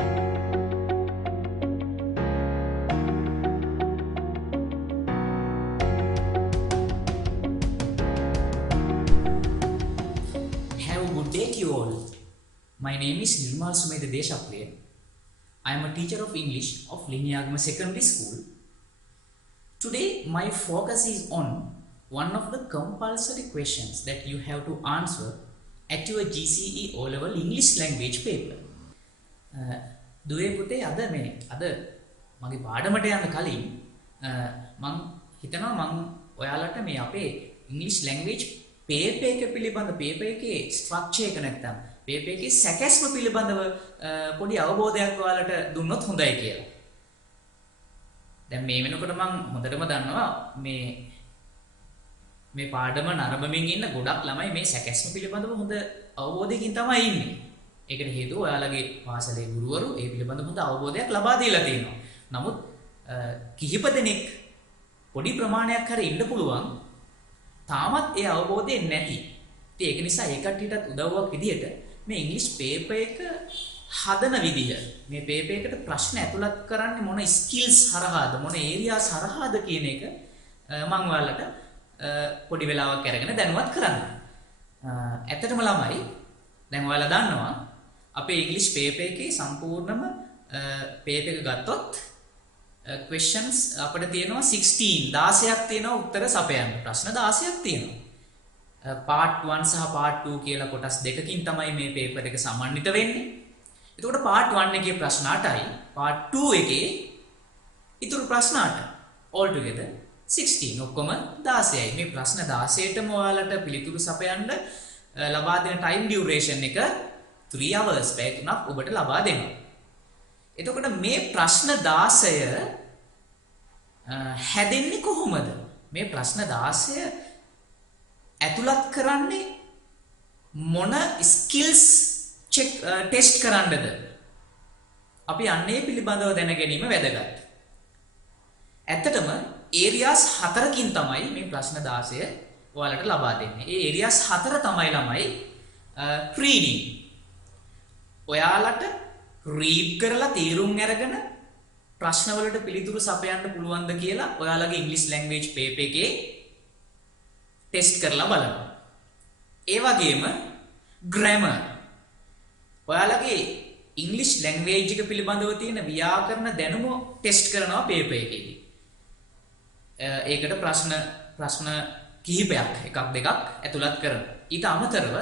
Have a good day to you all. My name is Nirmal Sumedha Deshapriya. I am a teacher of English of Linyagama Secondary School. Today my focus is on one of the compulsory questions that you have to answer at your GCE O-level English language paper. දුවේ පුතේ අද මගේ පාඩමට යන්න කලින් මං හිතනවා මං ඔයාලට මේ අපේ English language paper එක පිළිබඳ paper එකේ structure එක නැත්තම් paper එකේ සැකැස්ම පිළිබඳව පොඩි අවබෝධයක් ඔයාලට දුන්නොත් හොඳයි කියලා. දැන් මේ වෙනකොට මං හොඳටම දන්නවා මේ පාඩම නරඹමින් ඉන්න ගොඩක් ළමයි මේ සැකැස්ම පිළිබඳව හොඳ අවබෝධයකින් තමයි ඉන්නේ. ඒකට හේතුව ඔයාලගේ පාසලේ ගුරුවරු ඒ පිළිබඳව හොඳ අවබෝධයක් ලබා දීලා තියෙනවා. නමුත් කිහිප දෙනෙක් පොඩි ප්‍රමාණයක් හරි ඉන්න පුළුවන් තාමත් ඒ අවබෝධය නැති. ඉතින් ඒක නිසා ඒ කට්ටියටත් උදව්වක් විදියට මේ ඉංග්‍රීසි පේපර් එක හදන විදිය මේ පේපර් එකට ප්‍රශ්න ඇතුළත් කරන්නේ මොන ස්කිල්ස් හරහාද මොන ඒරියාස් හරහාද කියන එක මම ඔයාලට පොඩි වෙලාවක් අරගෙන දැනුවත් කරන්න. ඇත්තටම ළමයි දැන් ඔයාලා දන්නවා අපේ ඉංග්‍රීසි පේපර් එකේ සම්පූර්ණම පේපර් එක ගත්තොත් questions අපිට තියෙනවා 16ක් තියෙනවා උත්තර සපයන්න. ප්‍රශ්න 16ක් තියෙනවා. part 1 සහ part 2 කියලා කොටස් දෙකකින් තමයි මේ පේපර් එක සමන්විත වෙන්නේ. එතකොට part 1 එකේ ප්‍රශ්න 8යි, part 2 එකේ ඊටු ප්‍රශ්න 8. all together 16 ඔක්කොම 16යි. මේ ප්‍රශ්න 16ටම ඔයාලට පිළිතුරු සපයන්න ලබා දෙන time duration එක 3 hours පැය 3ක් ඔබට ලබා දෙනවා. එතකොට මේ ප්‍රශ්න 16 හැදෙන්නේ කොහොමද? මේ ප්‍රශ්න 16 ඇතුළත් කරන්නේ මොන ස්කිල්ස් ටෙස්ට් කරන්නද? අපි අන්නේ පිළිබඳව දැන ගැනීම වැදගත්. ඇත්තටම ඒරියාස් 4කින් තමයි මේ ප්‍රශ්න 16 ඔයාලට ලබා දෙන්නේ. ඒ ඒරියාස් 4 තමයි ළමයි reading. ඔයාලට රීඩ් කරලා තීරුම් අරගෙන ප්‍රශ්න වලට පිළිතුරු සපයන්න පුළුවන්ද කියලා ඔයාලගේ ඉංග්‍රීසි ලැන්ග්වේජ් පේපර් එකේ ටෙස්ට් කරලා බලන්න. ඒ වගේම grammar. ඔයාලගේ ඉංග්‍රීසි ලැන්ග්වේජ් එක පිළිබඳව තියෙන ව්‍යාකරණ දැනුම ටෙස්ට් කරනවා පේපර් එකේදී. ඒකට ප්‍රශ්න කිහිපයක් එකක් දෙකක් ඇතුළත් කරනවා. ඊට අමතරව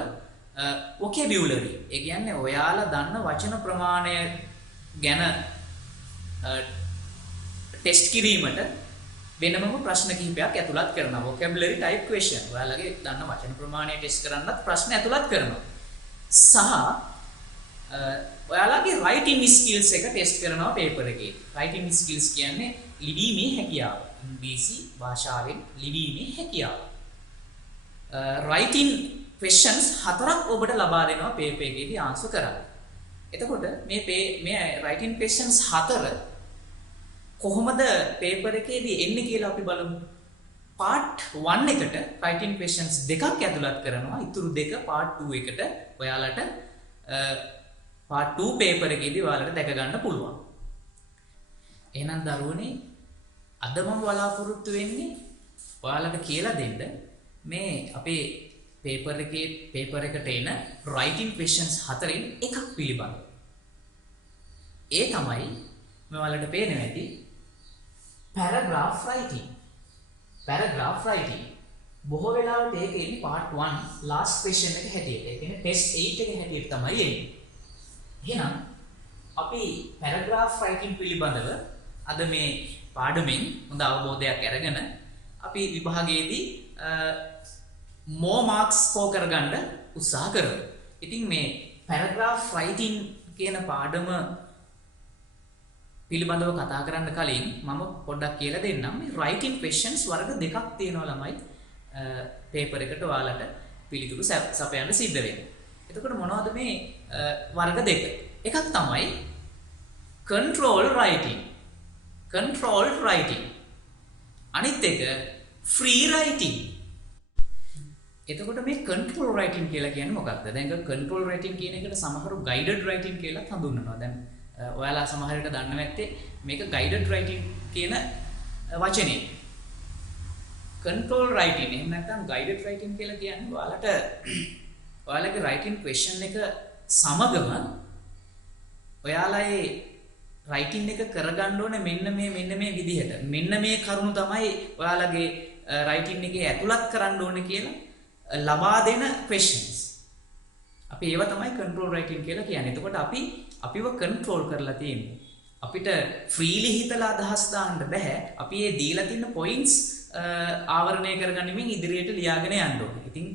vocabulary ඒ කියන්නේ ඔයාලා දන්න වචන ප්‍රමාණය ගැන ටෙස්ට් කිරීමට වෙනමම ප්‍රශ්න කිහිපයක් ඇතුළත් කරනවා. vocabulary type question ඔයාලගේ දන්න වචන ප්‍රමාණය ටෙස්ට් කරන්නත් ප්‍රශ්න ඇතුළත් කරනවා. සහ ඔයාලගේ writing skills එක ටෙස්ට් කරනවා පේපර් එකේ. writing skills කියන්නේ ලිවීමේ හැකියාව. ඉංග්‍රීසි භාෂාවෙන් ලිවීමේ හැකියාව. writing questions 4ක් ඔබට ලබා දෙනවා පේපර් එකේදී ආන්සර් කරන්න. එතකොට මේ writing questions 4 කොහොමද පේපර් එකේදී එන්නේ කියලා අපි බලමු. part 1 එකට writing questions දෙකක් ඇතුළත් කරනවා. ඊටු දෙක part 2 එකට ඔයාලට part 2 පේපර් එකේදී ඔයාලට දැක ගන්න පුළුවන්. එහෙනම් දරුවනේ අද මම බලාපොරොත්තු වෙන්නේ ඔයාලට කියලා දෙන්න මේ අපේ පේපර් එකට එන writing questions 4න් එකක් පිළිබඳව. ඒ තමයි මේ ඔයාලට පේනවා ඇති paragraph writing. paragraph writing බොහෝ වෙලාවට ඒක එන්නේ part 1 last question එක හැටියට. ඒ කියන්නේ test 8 එක හැටියට තමයි එන්නේ. එහෙනම් අපි paragraph writing පිළිබඳව අද මේ පාඩමෙන් හොඳ අවබෝධයක් අරගෙන අපි විභාගයේදී more marks score කරගන්න උත්සාහ කරමු. ඉතින් මේ paragraph writing කියන පාඩම පිළිබඳව කතා කරන්න කලින් මම පොඩ්ඩක් කියලා දෙන්නම්. මේ writing questions වර්ග දෙකක් තියෙනවා ළමයි පේපර් එකට ඔයාලට පිළිතුරු සපයන්න සිද්ධ වෙනවා. එතකොට මොනවද මේ වර්ග දෙක? එකක් තමයි control writing. control writing. අනිත් එක free writing. එතකොට මේ control writing කියලා කියන්නේ මොකක්ද? දැන් control writing කියන එකට සමහරව guided writing කියලා හඳුන්වනවා. දැන් ඔයාලා සමහර විට දන්නේ නැත්තේ මේක guided writing කියන වචනේ. control writing එහෙම නැත්නම් guided writing කියලා කියන්නේ ඔයාලගේ writing question එක සමගම ඔයාලා ඒ writing එක කරගන්න ඕනේ මෙන්න මේ විදිහට. මෙන්න මේ කරුණු තමයි ඔයාලගේ writing එකේ ඇතුළත් කරන්න ඕනේ කියලා ලබා දෙන questions. අපි ඒව තමයි control writing කියලා කියන්නේ. එතකොට අපිව control කරලා තියෙන්නේ. අපිට freely හිතලා අදහස් දාන්න බෑ. අපි මේ දීලා තියෙන points ආවරණය කරගන්නමින් ඉදිරියට ලියාගෙන යන්න ඕනේ. ඉතින්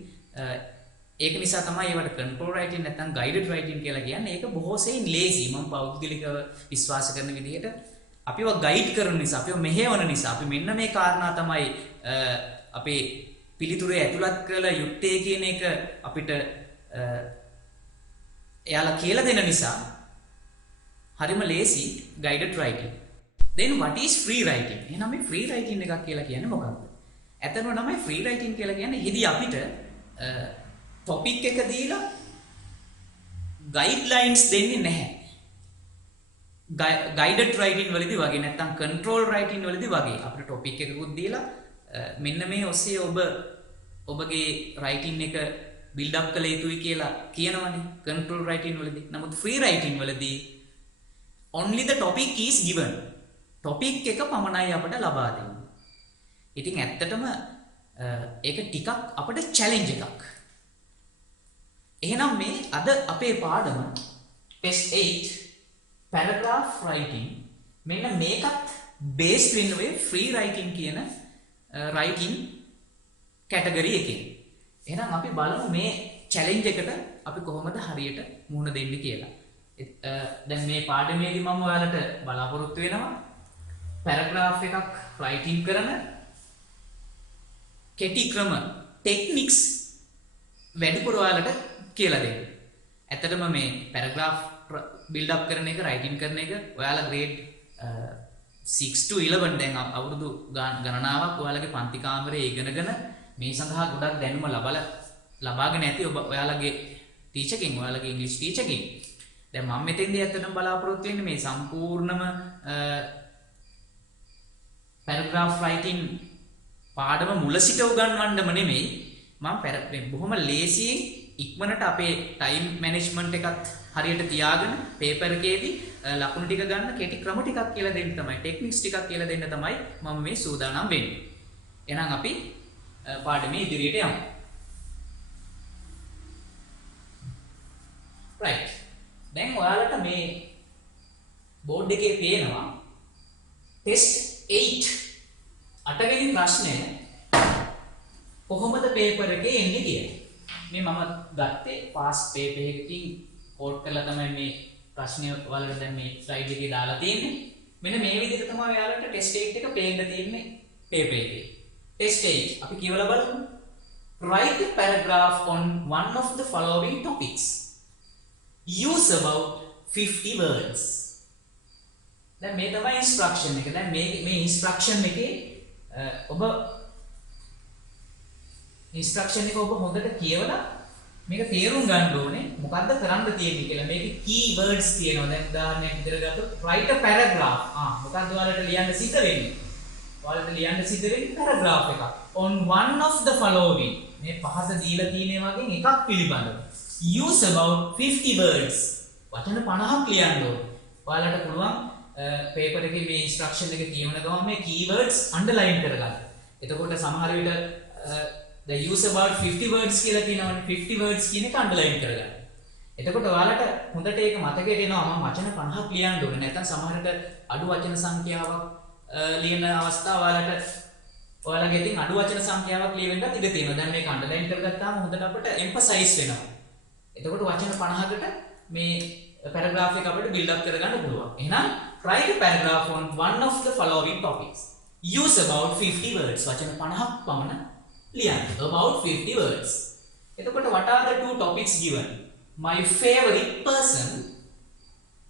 ඒක නිසා තමයි ඒවට control writing නැත්නම් guided writing කියලා කියන්නේ. ඒක බොහෝ සෙයින් lazy. මම පෞද්ගලිකව විශ්වාස කරන විදිහට අපිව guide කරන නිසා, අපිව මෙහෙවන නිසා, අපි මෙන්න මේ කාරණා තමයි අපේ පිළිතුරේ ඇතුළත් කළ යුත්තේ කියන එක අපිට එයාලා කියලා දෙන නිසා හරිම lazy guided writing. Then what is free writing? එහෙනම් මේ free writing එකක් කියලා කියන්නේ මොකක්ද? ඇත්තම තමයි free writing කියලා කියන්නේ හිදී අපිට topic එක දීලා guidelines දෙන්නේ නැහැ. guided writing වලදී වගේ නැත්නම් control writing වලදී වගේ අපිට topic එකකුත් දීලා මෙන්න මේ ඔස්සේ ඔබගේ writing එක build up කළ යුතුයි කියලා කියනවනේ control writing වලදී. නමුත් free writing වලදී only the topic is given. topic එක පමණයි අපට ලබා දෙන්නේ. ඉතින් ඇත්තටම ඒක ටිකක් අපට challenge එකක්. එහෙනම් මේ අද අපේ පාඩම test 8 paragraph writing මෙන්න මේකත් based වෙන්නේ free writing කියන writing category එකේ. එහෙනම් අපි බලමු මේ challenge එකට අපි කොහොමද හරියට මුහුණ දෙන්නේ කියලා. දැන් මේ පාඩමේදී මම ඔයාලට බලාපොරොත්තු වෙනවා paragraph එකක් writing කරන කෙටි ක්‍රම techniques වැඩිපුර ඔයාලට කියලා දෙන්න. ඇත්තටම මේ paragraph build up කරන එක writing කරන එක ඔයාලා grade 6 to 11 දැන් අවුරුදු ගණනාවක් ඔයාලගේ පන්ති කාමරේ ඉගෙනගෙන මේ සඳහා ගොඩක් දැනුම ලබාගෙන ඇති ඔයාලගේ ටීචර් කෙන් ඔයාලගේ ඉංග්‍රීසි ටීචර් කෙන්. දැන් මම මෙතෙන්දී ඇත්තටම බලාපොරොත්තු වෙන්නේ මේ සම්පූර්ණම paragraph writing පාඩම මුල සිට උගන්වන්නම නෙමෙයි මම බොහොම ලේසියෙන් ඉක්මනට අපේ time management එකත් හරියට තියාගෙන paper එකේදී ලකුණු ටික ගන්න කෙටි ක්‍රම ටිකක් කියලා දෙන්න තමයි techniques ටිකක් කියලා දෙන්න තමයි මම මේ සූදානම් වෙන්නේ. එහෙනම් අපි පාඩමේ ඉදිරියට යමු. right. දැන් ඔයාලට මේ බෝඩ් එකේ පේනවා test 8 අටවෙනි ප්‍රශ්නය කොහොමද පේපර් එකේ එන්නේ කියලා. මේ මම ගත්තේ past paper එකකින් කෝඩ් කරලා තමයි මේ ප්‍රශ්නය ඔයාලට දැන් මේ ස්ලයිඩ් එකේ දාලා තියෙන්නේ. මෙන්න මේ විදිහට තමයි ඔයාලට test 8 එක පේන්න තියෙන්නේ paper එකේ. test 8 අපි කියවලා බලමු. Write a paragraph on one of the following topics. Use about 50 words. දැන් මේ තමයි instruction එක. දැන් මේ instruction එකේ ඔබ instruction එක ඔබ හොඳට කියවලා මේක තේරුම් ගන්න ඕනේ මොකද්ද කරන්න තියෙන්නේ කියලා. මේකේ key words තියෙනවා. දැන් උදාහරණයක් විදිහට ගත්තොත් write a paragraph. මොකද්ද ඔයාලට ලියන්න සිද්ධ වෙන්නේ? ඔයාලට ලියන්න සිද්ධ වෙන්නේ paragraph එකක්. On one of the following. මේ පහත දීලා තියෙන වගේ එකක් පිළිබඳව. Use about 50 words. වචන 50ක් ලියන්න ඕනේ. ඔයාලට පුළුවන් paper එකේ මේ instruction එක කියවන ගමන් මේ keywords underline කරගන්න. එතකොට සමහර විට the use about 50 words කියලා කියනවනේ 50 words කියන එක underline කරගන්න. එතකොට ඔයාලට හොඳට ඒක මතකයට එනවා මම වචන 50ක් ලියන්න ඕනේ. නැත්නම් සමහරට අඩු වචන සංඛ්‍යාවක් ලියන අවස්ථාව ඔයාලගේ ඉතින් අඩු වචන සංඛ්‍යාවක් ලියවෙන්නත් ඉඩ තියෙනවා. දැන් මේක underline කරගත්තාම හොඳට අපිට emphasize වෙනවා. එතකොට වචන 50කට මේ paragraph එක අපිට build up කරගන්න පුළුවන්. එහෙනම් write a paragraph on one of the following topics. Use about 50 words. වචන 50ක් පමණ ලියන්න. About 50 words. එතකොට what are the two topics given? My favorite person,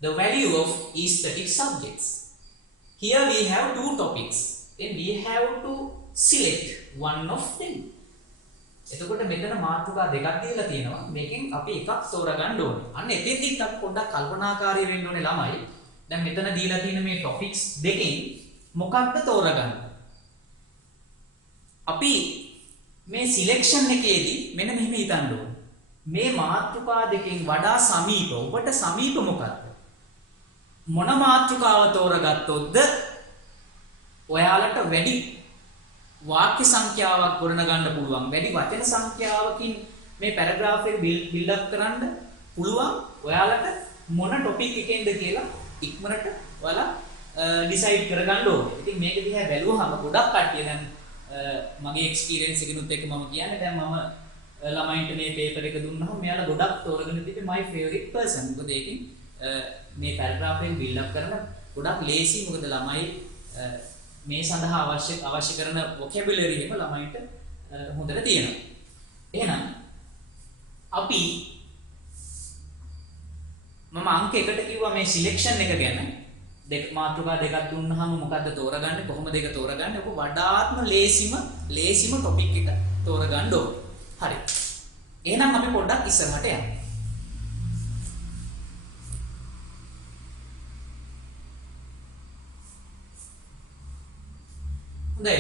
the value of aesthetic subjects. Here we have two topics. Then we have to select one of them. එතකොට මෙතන මාතෘකා දෙකක් දීලා තියෙනවා. මේකෙන් අපි එකක් තෝරගන්න ඕනේ. අන්න එතෙන්දිත් අපි පොඩ්ඩක් කල්පනාකාරී වෙන්න ඕනේ ළමයි. දැන් මෙතන දීලා තියෙන මේ ටොපික්ස් දෙකෙන් මොකක්ද තෝරගන්න? අපි මේ සිලෙක්ෂන් එකේදී මෙන්න මෙහෙම හිතන්න ඕන. මේ මාතෘකා දෙකෙන් වඩා සමීප ඔබට සමීප මොකක්ද? මොන මාතෘකාව තෝරගත්තොත්ද ඔයාලට වැඩි වාක්‍ය සංඛ්‍යාවක් ගොඩනගන්න පුළුවන්, වැඩි වචන සංඛ්‍යාවකින් මේ පැරග්‍රාෆ් එක බිල්ඩ් අප් කරන්න පුළුවන් ඔයාලට මොන ටොපික් එකෙන්ද කියලා ඉක්මනට ඔයාලා ඩිසයිඩ් කරගන්න ඕනේ. ඉතින් මේක දිහා බැලුවහම ගොඩක් කට්ටිය දැන් මගේ එක්ස්පීරියන්ස් එකකිනුත් එක්ක මම කියන්නේ දැන් මම ළමයින්ට මේ පේපර් එක දුන්නාම මෙයාලා ගොඩක් තෝරගෙන තිබ්බේ my favorite person. මොකද ඒකෙන් මේ පැරග්‍රාෆ් එක බිල්ඩ් අප් කරන ගොඩක් ලේසි. මොකද ළමයි මේ සඳහා අවශ්‍ය කරන vocabulary එක ළමයින්ට හොඳට තියෙනවා. එහෙනම් අපි මම අංක 1ට කිව්වා මේ සිලෙක්ෂන් එක ගැන. මාතෘකා දෙකක් දුන්නාම මොකද්ද තෝරගන්නේ, කොහොමද ඒක තෝරගන්නේ? ඔක වඩාත්ම ලේසිම ටොපික් එක තෝරගන්න ඕනේ. හරි. එහෙනම් අපි පොඩ්ඩක් ඉස්සරහට යමු. හොඳයි.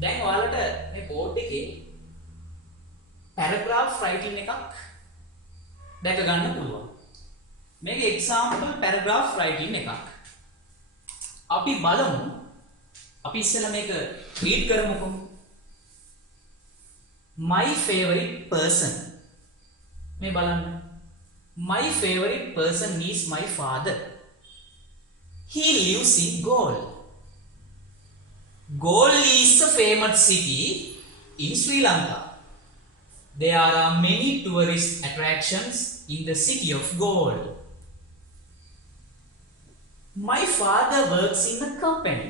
දැන් ඔයාලට මේ බෝඩ් එකේ පැරග්‍රාෆ් රයිටින් එකක් දැක ගන්න පුළුවන්. මේක එක්සැම්පල් පැරග්‍රාෆ් රයිටින් එකක්. අපි බලමු. අපි ඉස්සෙල්ලා මේක රීඩ් කරමුකෝ. My favorite person. මේ බලන්න. My favorite person is my father. He lives in Galle. Galle is a famous city in Sri Lanka. There are many tourist attractions in the city of Galle. My father works in a company.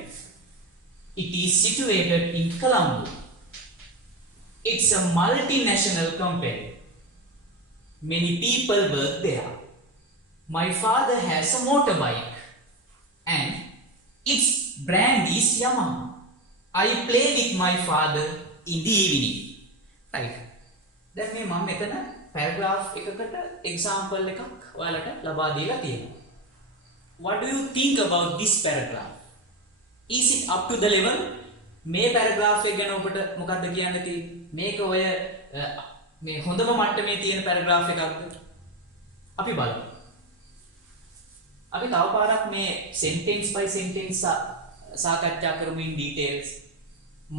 It is situated in Colombo. It's a multinational company. Many people work there. My father has a motorbike and its brand is Yamaha. I play with my father in the evening. Right. දැන් මේ මම මෙතන paragraph එකකට example එකක් ඔයාලට ලබා දීලා තියෙනවා. What do you think about this paragraph? Is it up to the level? මේ පැරග්‍රාෆ් එක ගැන ඔබට මොකක්ද කියන්න තියෙන්නේ? මේක ඔය මේ හොඳම මට්ටමේ තියෙන පැරග්‍රාෆ් එකක්ද? අපි බලමු. අපි තව පාරක් මේ sentence by sentence සාකච්ඡා කරමු in details.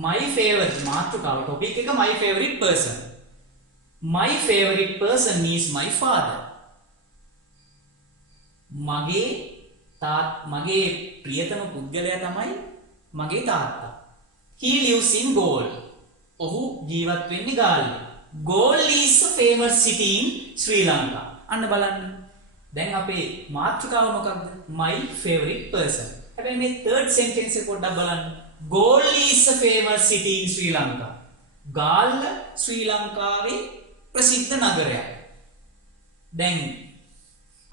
My favorite මාතෘකාව topic එක my favorite person. My favorite person is my father. මගේ ප්‍රියතම පුද්ගලයා තමයි මගේ තාත්තා. He lives in Galle. ඔහු ජීවත් වෙන්නේ ගාල්ලේ. Galle is a famous city in Sri Lanka. අන්න බලන්න. දැන් අපේ මාතෘකාව මොකක්ද? My favorite person. හැබැයි මේ third sentence එක පොඩ්ඩක් බලන්න. Galle is a famous city in Sri Lanka. Galle ශ්‍රී ලංකාවේ ප්‍රසිද්ධ නගරයක්. දැන්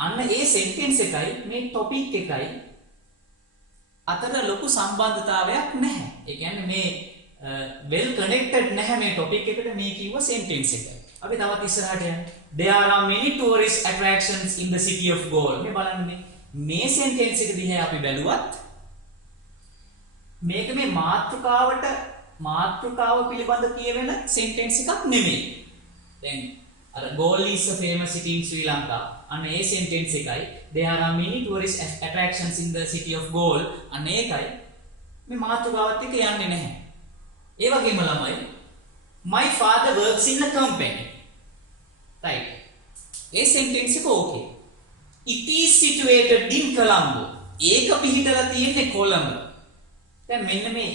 අන්න ඒ sentence එකයි මේ topic එකයි අතර ලොකු සම්බන්ධතාවයක් නැහැ. ඒ කියන්නේ මේ well connected නැහැ මේ topic එකට මේ කිව්ව sentence එක. අපි තවත් ඉස්සරහට යන්න. There are many tourist attractions in the city of Galle. මේ බලන්න මේ sentence එක දිහා අපි බැලුවත් මේක මේ මාතෘකාව පිළිබඳ කියවෙන sentence එකක් නෙමෙයි. දැන් අර Galle is a famous city in Sri Lanka. අන්න ඒ sentence එකයි. There are many tourist attractions in the city of Galle. අන්න ඒකයි මේ මාතෘකාවත් එක්ක යන්නේ නැහැ. ඒ වගේම ළමයි my father works in a company. Right. A sentence එක okay. It is situated in Colombo. ඒක පිහිටලා තියෙන්නේ කොළඹ. දැන් මෙන්න මේ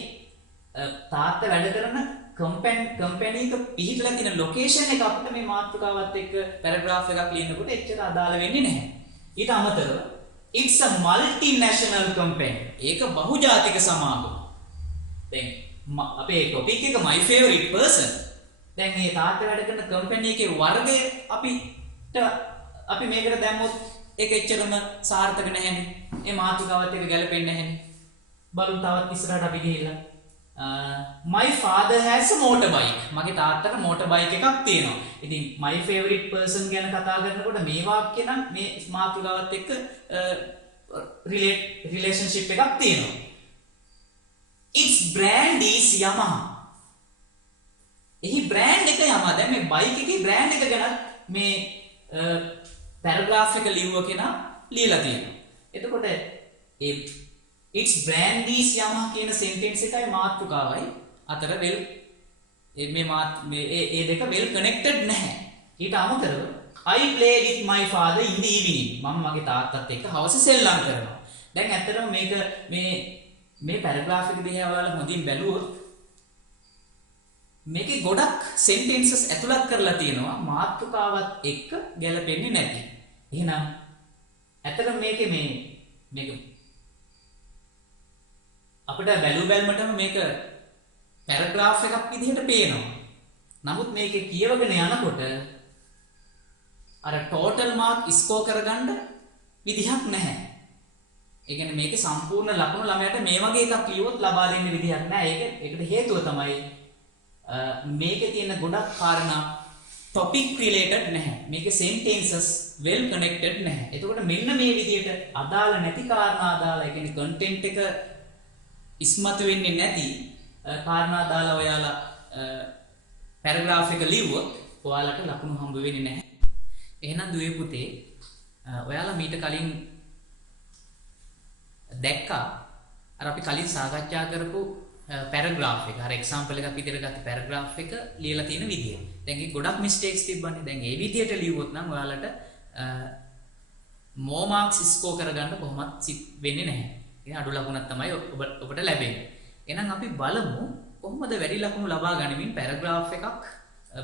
තාත්තා වැඩ කරන කම්පැනි එක පිහිටලා තියෙන ලොකේෂන් එක අපිට මේ මාතෘකාවත් එක්ක පැරග්‍රාෆ් එකක් ලියනකොට එච්චර අදාළ වෙන්නේ නැහැ. ඊට අමතරව it's a multinational company. ඒක බහුජාතික සමාගමක්. දැන් අපේ topic එක my favorite person. දැන් මේ තාත්තා වැඩ කරන කම්පැනි එකේ වර්ගය අපි මේකට දැම්මොත් ඒක එච්චරම සාර්ථක නැහැනේ. මේ මාතෘකාවත් එක්ක ගැලපෙන්නේ නැහැනේ. බලමු තවත් ඉස්සරහට අපි ගිහිල්ලා my father has a motorbike. මගේ තාත්තට motorbike එකක් තියෙනවා. ඉතින් my favorite person ගැන කතා කරනකොට මේ වාක්‍ය නම් මේ මාතෘකාවත් එක්ක relationship එකක් තියෙනවා. Its brand is Yamaha. එහි brand එක Yamaha. දැන් මේ bike එකේ brand එක ගැන මේ paragraph එක ලියුව කෙනා ලියලා තියෙනවා. එතකොට ඒ its brand is Yamaha කියන sentence එකයි මාතෘකාවයි අතර well මේ දෙක well connected නැහැ. ඊට අමතරව I play with my father in the evening. මම මගේ තාත්තත් එක්ක හවස සෙල්ලම් කරනවා. දැන් ඇත්තටම මේක මේ paragraph එක දිහා ඔයාලා හොඳින් බැලුවොත් මේකේ ගොඩක් sentences ඇතුළත් කරලා තියෙනවා මාතෘකාවත් එක්ක ගැලපෙන්නේ නැති. එහෙනම් ඇත්තටම මේකේ මේක අපිට බැලුමටම මේක පැරග්‍රාෆ් එකක් විදිහට පේනවා. නමුත් මේකේ කියවගෙන යනකොට අර ටෝටල් මාර්ක් ස්කෝර් කරගන්න විදිහක් නැහැ. ඒ කියන්නේ මේකේ සම්පූර්ණ ලකුණු ළමයාට මේ වගේ එකක් ලියුවොත් ලබා දෙන්න විදිහක් නැහැ. ඒකට හේතුව තමයි මේකේ තියෙන ගොඩක් කාරණා topic related නැහැ. මේකේ sentences well connected නැහැ. එතකොට මෙන්න මේ විදිහට අදාළ නැති කාරණා අදාළ ඒ කියන්නේ content එක ඉස්මතු වෙන්නේ නැති කාරණා දාලා ඔයාලා පැරග්‍රාෆ් එක ලිව්වොත් ඔයාලට ලකුණු හම්බ වෙන්නේ නැහැ. එහෙනම් දුවේ පුතේ ඔයාලා මීට කලින් දැක්කා අර අපි කලින් සාකච්ඡා කරපු පැරග්‍රාෆ් එක. අර එක්සැම්පල් එකක් විදිහට ගත්ත පැරග්‍රාෆ් එක ලියලා තියෙන විදිය. දැන් ඒක ගොඩක් මිස්ටේක්ස් තිබ්බනේ. දැන් ඒ විදිහට ලිව්වොත් නම් ඔයාලට more marks score කරගන්න කොහොමත් වෙන්නේ නැහැ. අඩු ලකුණක් තමයි ඔබට ලැබෙන්නේ. එහෙනම් අපි බලමු කොහොමද වැඩි ලකුණු ලබා ගනිමින් පැරග්‍රාෆ් එකක්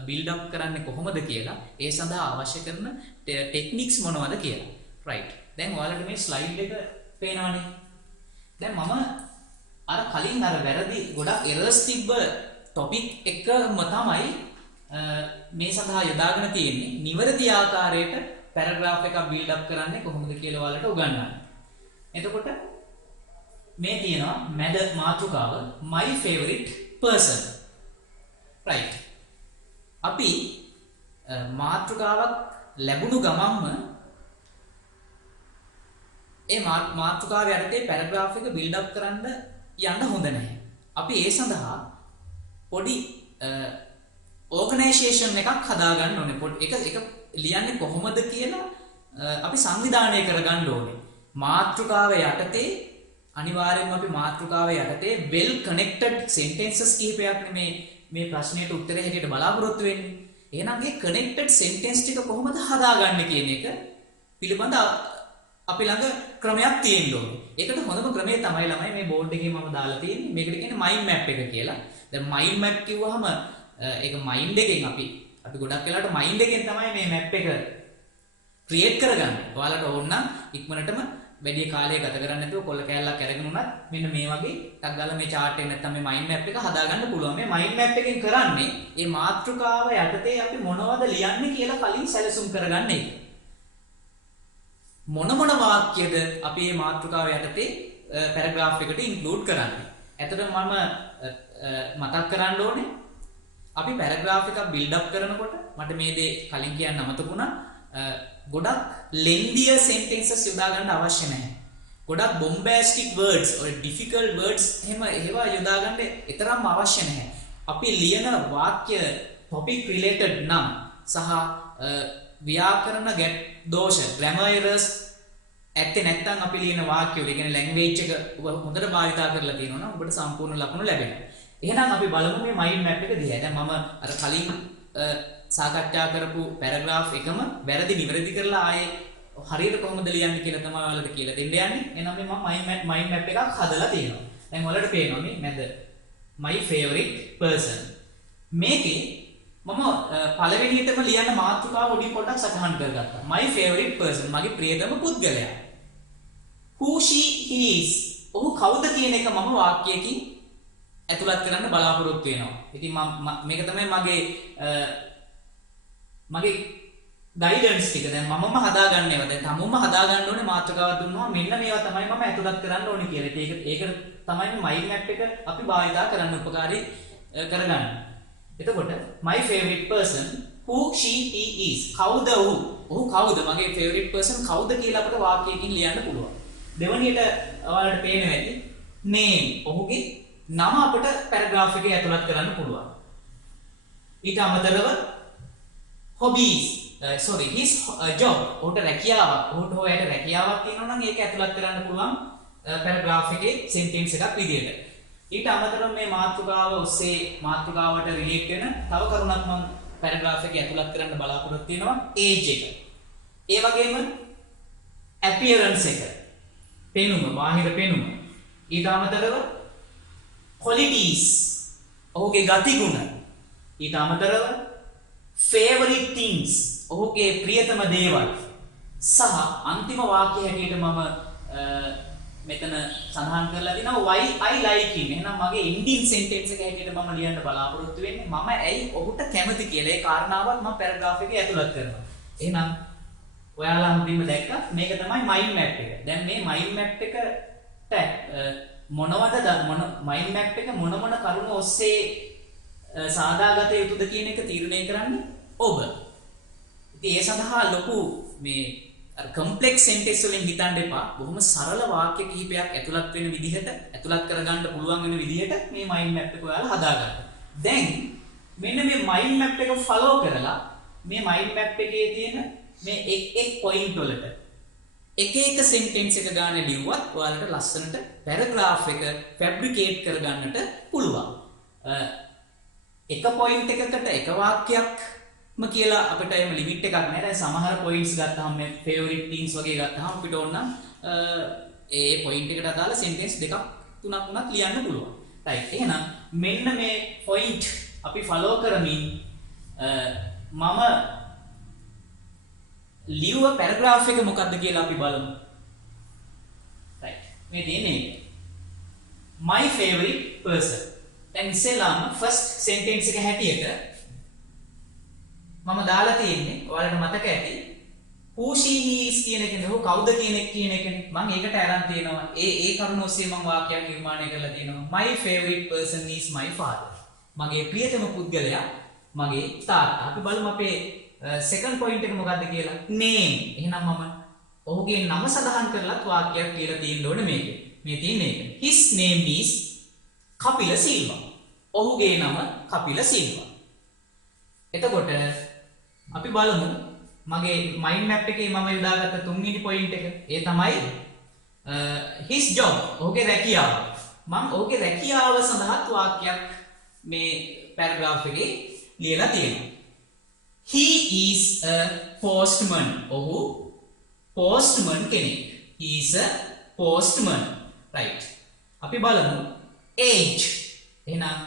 බිල්ඩ් අප් කරන්නේ කොහොමද කියලා. ඒ සඳහා අවශ්‍ය කරන ටෙක්නික්ස් මොනවද කියලා. රයිට්. දැන් ඔයාලට මේ ස්ලයිඩ් එක පේනවනේ. දැන් මම අර කලින් අර වැරදි ගොඩක් එරර්ස් තිබ්බ ටොපික් එකම තමයි මේ සඳහා යොදාගෙන තියෙන්නේ. නිවැරදි ආකාරයට පැරග්‍රාෆ් එකක් බිල්ඩ් අප් කරන්නේ කොහොමද කියලා ඔයාලට උගන්වන්න. එතකොට මේ තියෙනවා මැද මාතෘකාව my favorite person. right. අපි මාතෘකාවක් ලැබුණු ගමන්ම ඒ මාතෘකාව යටතේ පැරග්‍රාෆ් එක බිල්ඩ් අප් කරන්න යන්න හොඳ නැහැ. අපි ඒ සඳහා පොඩි ඕගනයිසේෂන් එකක් හදාගන්න ඕනේ. ඒක ලියන්නේ කොහොමද කියලා අපි සංවිධානය කරගන්න ඕනේ. මාතෘකාව යටතේ අනිවාර්යයෙන්ම අපි මාතෘකාව යටතේ well connected sentences කිහිපයක් මේ ප්‍රශ්නයට උත්තරය හැටියට බලාපොරොත්තු වෙන්නේ. එහෙනම් මේ connected sentence ටික කොහොමද හදාගන්නේ කියන එක පිළිබඳ අපි ළඟ ක්‍රමයක් තියෙන්න ඕනේ. ඒකට හොඳම ක්‍රමය තමයි ළමයි මේ බෝඩ් එකේ මම දාලා තියෙන්නේ. මේකට කියන්නේ mind map එක කියලා. දැන් mind map කිව්වහම ඒක mind එකෙන් අපි ගොඩක් වෙලාවට mind එකෙන් තමයි මේ map එක create කරගන්නේ. ඔයාලට ඕන නම් ඉක්මනටම වැඩි කාලයක් ගත කරන්නේ නැතුව කොල්ල කෑල්ලක් අරගෙන උනත් මෙන්න මේ වගේ ටක් ගාලා මේ chart එක නැත්නම් මේ mind map එක හදාගන්න පුළුවන්. මේ mind map එකෙන් කරන්නේ මේ මාතෘකාව යටතේ අපි මොනවද ලියන්නේ කියලා කලින් සැලසුම් කරගන්න එක. මොන වාක්‍යද අපි මේ මාතෘකාව යටතේ පැරග්‍රාෆ් එකට ඉන්ක්ලූඩ් කරන්නේ. එතකොට මම මතක් කරන්න ඕනේ අපි පැරග්‍රාෆ් එකක් බිල්ඩ් අප් කරනකොට මට මේ දේ කලින් කියන්න අමතකුණා. ගොඩක් lengthier sentences යොදා ගන්න අවශ්‍ය නැහැ. ගොඩක් bombastic words or difficult words ඒවා යොදා ගන්න තරම්ම අවශ්‍ය නැහැ. අපි ලියන වාක්‍ය topic related නම් සහ ව්‍යාකරණ දෝෂ grammar errors ඇත්තේ නැත්නම් අපි ලියන වාක්‍ය වල කියන්නේ language එක හොඳට භාවිතා කරලා තියෙනවා නම් ඔබට සම්පූර්ණ ලකුණු ලැබෙනවා. එහෙනම් අපි බලමු මේ mind map එක දිහා. දැන් මම අර කලින් සාකච්ඡා කරපු පැරග්‍රාෆ් එකම වැරදි නිවැරදි කරලා ආයේ හරියට කොහොමද ලියන්නේ කියලා තමයි ඔයාලට කියලා දෙන්න යන්නේ. එහෙනම් මේ මම mind map එකක් හදලා තියෙනවා. දැන් ඔයාලට පේනවා මේ මැද my favorite person. මේකේ මම පළවෙනියටම ලියන්න මාතෘකාව උඩින් පොඩ්ඩක් සටහන් කරගත්තා. my favorite person මගේ ප්‍රියතම පුද්ගලයා. who she is ඔහු කවුද කියන එක මම වාක්‍යයකින් ඇතුළත් කරන්න බලාපොරොත්තු වෙනවා. ඉතින් මේක තමයි මගේ ගයිඩන්ස් ටික දැන් මමම හදාගන්න ඒවා. දැන් තමුන්ම හදාගන්න ඕනේ මාතෘකාවක් දුන්නා මෙන්න මේවා තමයි මම ඇතුළත් කරන්න ඕනේ කියලා. ඒකට තමයි මයින්ඩ් මැප් එක අපි භාවිතා කරන්න උපකාරී කරගන්න. එතකොට my favorite person who she he is. කවුද ඔහු? ඔහු කවුද? මගේ favorite person කවුද කියලා අපිට වාක්‍යයකින් ලියන්න පුළුවන්. දෙවනියට ඔයාලට පේනවා ඇති name. ඔහුගේ නම අපිට පැරග්‍රාෆ් එකේ ඇතුළත් කරන්න පුළුවන්. ඊට අමතරව hobbies his job. ඔහුට රැකියාවක්. ඔහුට හොයට රැකියාවක් තියෙනවා නම් ඒක ඇතුළත් කරන්න පුළුවන් පැරග්‍රාෆ් එකේ sentence එකක් විදියට. ඊට අමතරව මේ මාතෘකාව ඔස්සේ මාතෘකාවට රිලේට් වෙන තව කරුණක් මම පැරග්‍රාෆ් එකේ ඇතුළත් කරන්න බලාපොරොත්තු වෙනවා age එක. ඒ වගේම appearance එක. පෙනුම, බාහිර පෙනුම. ඊට අමතරව qualities. ඔහුගේ ගතිගුණ. ඊට අමතරව favorite things. ඔහුගේ ප්‍රියතම දේවල්. සහ අන්තිම වාක්‍ය හැටියට මම මෙතන සඳහන් කරලා දිනවා why I like him. එහෙනම් මගේ ending sentence එක හැටියට මම ලියන්න බලාපොරොත්තු වෙන්නේ මම ඇයි ඔහුට කැමති කියලා. ඒ කාරණාවත් මම පැරග්‍රාෆ් එකේ ඇතුළත් කරනවා. එහෙනම් ඔයාලා මුලින්ම දැක්කා මේක තමයි mind map එක. දැන් මේ mind map එකට මොනවද mind map එක මොන කරුණු ඔස්සේ සාදාගත යුතුද කියන එක තීරණය කරන්නේ ඔබ. ඉතින් ඒ සඳහා ලොකු මේ complex sentence වලින් හිතන්න එපා. බොහොම සරල වාක්‍ය කිහිපයක් ඇතුළත් වෙන විදිහට ඇතුළත් කරගන්න පුළුවන් වෙන විදිහට මේ mind map එක ඔයාලා හදාගන්න. දැන් මෙන්න මේ mind map එක follow කරලා මේ mind map එකේ තියෙන මේ එක් point වලට එක sentence එක ගන්න ලියුවත් ඔයාලට ලස්සනට paragraph එක fabricate කරගන්නට පුළුවන්. එක point එකකට එක වාක්‍යයක්ම කියලා අපිට එහෙම limit එකක් නැහැ. දැන් සමහර points ගත්තාම මේ favorite things වගේ ගත්තාම අපිට ඕන නම් ඒ point එකට අදාළ sentence දෙකක් තුනක් උනත් ලියන්න පුළුවන්. right. එහෙනම් මෙන්න මේ point අපි follow කරමින් මම ලියුව paragraph එක මොකක්ද කියලා අපි බලමු. right. මේ දෙන්නේ my favorite person. දැන් ඉස්සෙල්ලාම first sentence එක හැටියට මම දාලා තියෙන්නේ ඔයාලට මතක ඇති who she he is කියන එකනේ. ඔහු කවුද කියන එකනේ. මම ඒකට අරන් තියෙනවා. ඒ කරුණ ඔස්සේ මම වාක්‍යයක් නිර්මාණය කරලා තියෙනවා. my favorite person is my father. මගේ ප්‍රියතම පුද්ගලයා මගේ තාත්තා. අපි බලමු අපේ second point එක මොකක්ද කියලා. name. එහෙනම් මම ඔහුගේ නම සඳහන් කරලත් වාක්‍යයක් කියලා තියෙන්න ඕනේ මේකේ. මේ තියෙන්නේ ඒක. his name is Kapila Silva. ඔහුගේ නම කපිල සිල්වා. එතකොට අපි බලමු මගේ mind map එකේ මම යොදාගත්ත තුන්වෙනි point එක. ඒ තමයි his job. ඔහුගේ රැකියාව. මම ඔහුගේ රැකියාව සඳහා වාක්‍යයක් මේ paragraph එකේ ලියලා තියෙනවා. He is a postman. ඔහු postman කෙනෙක්. He is a postman. right. අපි බලමු age. එහෙනම්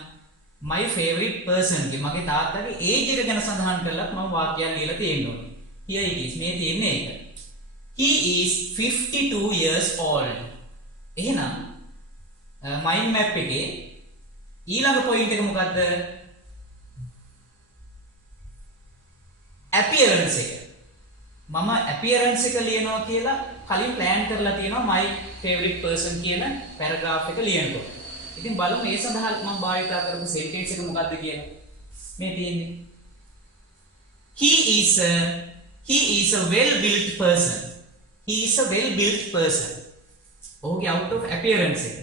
my favorite person ගේ මගේ තාත්තගේ age එක ගැන සඳහන් කරලා මම වාක්‍යයක් ලියලා තියෙන්න ඕනේ. here it is. මේ තියෙන්නේ ඒක. he is 52 years old. එහෙනම් mind map එකේ ඊළඟ point එක මොකද්ද? appearance එක. මම appearance එක ලියනවා කියලා කලින් plan කරලා තියෙනවා my favorite person කියන paragraph එක ලියනකොට. ඉතින් බලමු මේ සඳහා මම භාවිතා කරපු sentence එක මොකක්ද කියලා. මේ තියෙන්නේ he is a well built person. he is a well built person. ඔහුගේ out of appearance එක.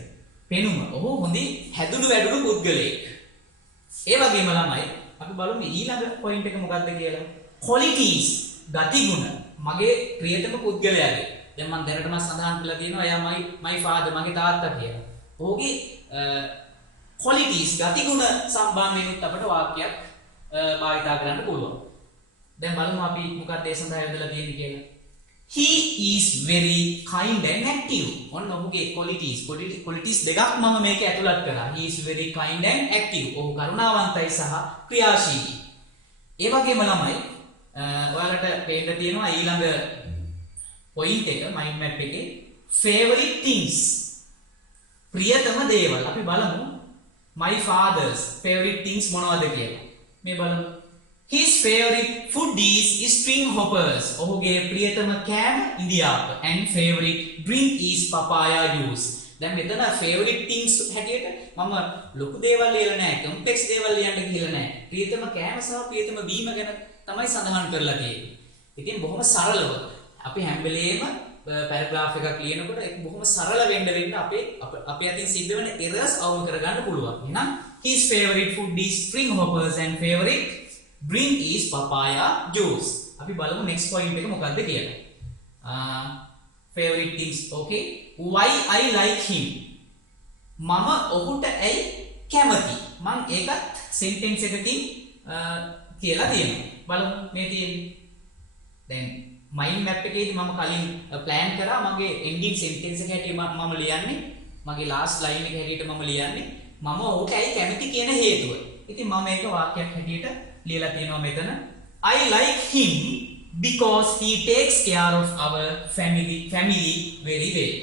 පෙනුම. ඔහු හොඳින් හැදුණු වැඩුණු පුද්ගලයෙක්. ඒ වගේම ළමයි අපි බලමු ඊළඟ point එක මොකක්ද කියලා. qualities. ගතිගුණ. මගේ ප්‍රියතම පුද්ගලයාගේ. දැන් මම දැනටම සඳහන් කරලා තියෙනවා එයා my father මගේ තාත්තා කියලා. ඔහුගේ qualities ගතිගුණ සම්බන්ධයෙන් අපිට වාක්‍යයක් භාවිතා කරන්න පුළුවන්. දැන් බලමු අපි මොකක්ද ඒ සඳහා යොදලා තියෙන්නේ කියලා. he is very kind and active. ඔන්න ඔහුගේ qualities දෙකක් මම මේකේ ඇතුළත් කළා. he is very kind and active. ඔහු කරුණාවන්තයි සහ ක්‍රියාශීලී. ඒ වගේම ළමයි ඔයාලට පේන්න තියෙනවා ඊළඟ point එක mind map එකේ favorite things. ප්‍රියතම දේවල්. අපි බලමු my father's favorite things මොනවද කියලා. මේ බලමු. His favorite food is string hoppers. ඔහුගේ ප්‍රියතම කෑම ඉඳිආප්ප. And favorite drink is papaya juice. දැන් මෙතන favorite things හැටියට මම ලොකු දේවල් ලියලා නැහැ. complex දේවල් ලියන්න ගිහලා නැහැ. ප්‍රියතම කෑම සහ ප්‍රියතම බීම ගැන තමයි සඳහන් කරලා තියෙන්නේ. ඉතින් බොහොම සරලව අපි හැම වෙලේම පැරග්‍රාෆ් එකක් ලියනකොට ඒක බොහොම සරල වෙන්න අපේ අතින් සිද්ධ වෙන errors අවම කරගන්න පුළුවන්. එහෙනම් his favorite food is string hoppers and favorite drink is papaya juice. අපි බලමු next point එක මොකක්ද කියලා. Favorite things. Okay. Why I like him. මම ඔහුට ඇයි කැමති. මම ඒකත් sentence එකකින් කියලා තියෙනවා. බලමු මේ තියෙන්නේ. දැන් mind map එකේදී මම කලින් plan කරා මගේ ending sentence එක හැටියට මම ලියන්නේ. මගේ last line එක හැටියට මම ලියන්නේ. මම ඔහුට ඇයි කැමති කියන හේතුව. ඉතින් මම මේක වාක්‍යයක් හැටියට ලියලා තියෙනවා මෙතන. I like him because he takes care of our family very well.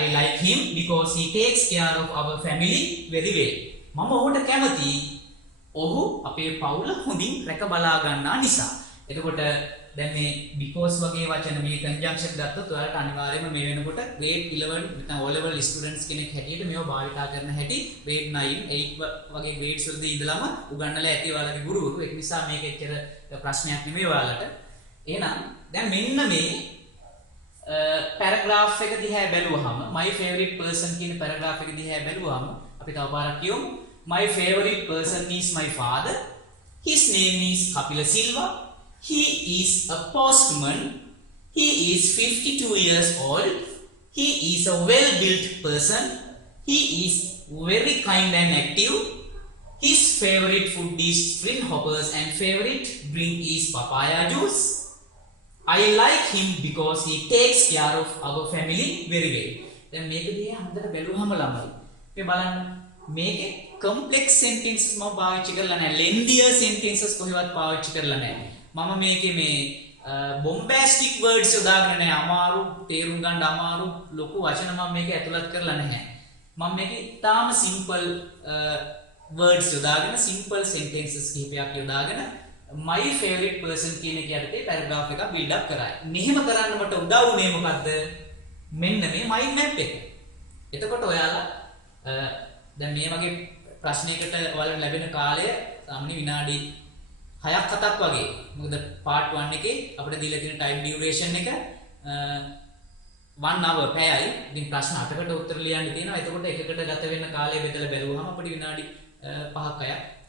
I like him because he takes care of our family very well. මම ඔහුට කැමති ඔහු අපේ පවුල හොඳින් රැක බලා ගන්නා නිසා. එතකොට දැන් මේ because වගේ වචන මේ conjunction ගත්තොත් ඔයාලට අනිවාර්යයෙන්ම මේ වෙනකොට grade 11 නැත්නම් O level students කෙනෙක් හැටියට මේව භාවිතා කරන හැටි grade 9 8 වගේ grades වලදී ඉඳලම උගන්වලා ඇති ඔයාලගේ ගුරුවරු. ඒක නිසා මේක එච්චර ප්‍රශ්නයක් නෙමෙයි ඔයාලට. එහෙනම් දැන් මෙන්න මේ paragraph එක දිහා බැලුවහම my favorite person කියන paragraph එක දිහා බැලුවහම අපි තව පාරක් කියමු. My favorite person is my father. His name is Kapila Silva. He is a postman. He is 52 years old. He is a well-built person. He is very kind and active. His favorite food is string hoppers and favorite drink is papaya juice. I like him because he takes care of our family very well. දැන් මේක දිහා හොඳට බැලුවහම ළමයි මේ බලන්න මේකේ complex sentences මම පාවිච්චි කරලා නැහැ. lengthier sentences කොහෙවත් පාවිච්චි කරලා නැහැ. මම මේකේ මේ bombastic words යොදාගෙන නැහැ. අමාරු තේරුම් ගන්න අමාරු ලොකු වචන මම මේකේ ඇතුළත් කරලා නැහැ. මම මේකේ තාම simple words යොදාගෙන simple sentences කිහිපයක් යොදාගෙන my favorite person කියන එක යටතේ paragraph එකක් build up කරා. මෙහෙම කරන්න මට උදව් වුණේ මොකද්ද? මෙන්න මේ mind map එක. එතකොට ඔයාලා දැන් මේ වගේ ප්‍රශ්නයකට ඔයාලට ලැබෙන කාලය සාමාන්‍ය විනාඩි 6ක් 7ක් වගේ. මොකද part 1 එකේ අපිට දීලා තියෙන time duration එක 1 hour පැයයි. ඉතින් ප්‍රශ්න 8කට උත්තර ලියන්න තියෙනවා. එතකොට එකකට ගත වෙන කාලය බෙදලා බැලුවහම අපිට විනාඩි 5ක්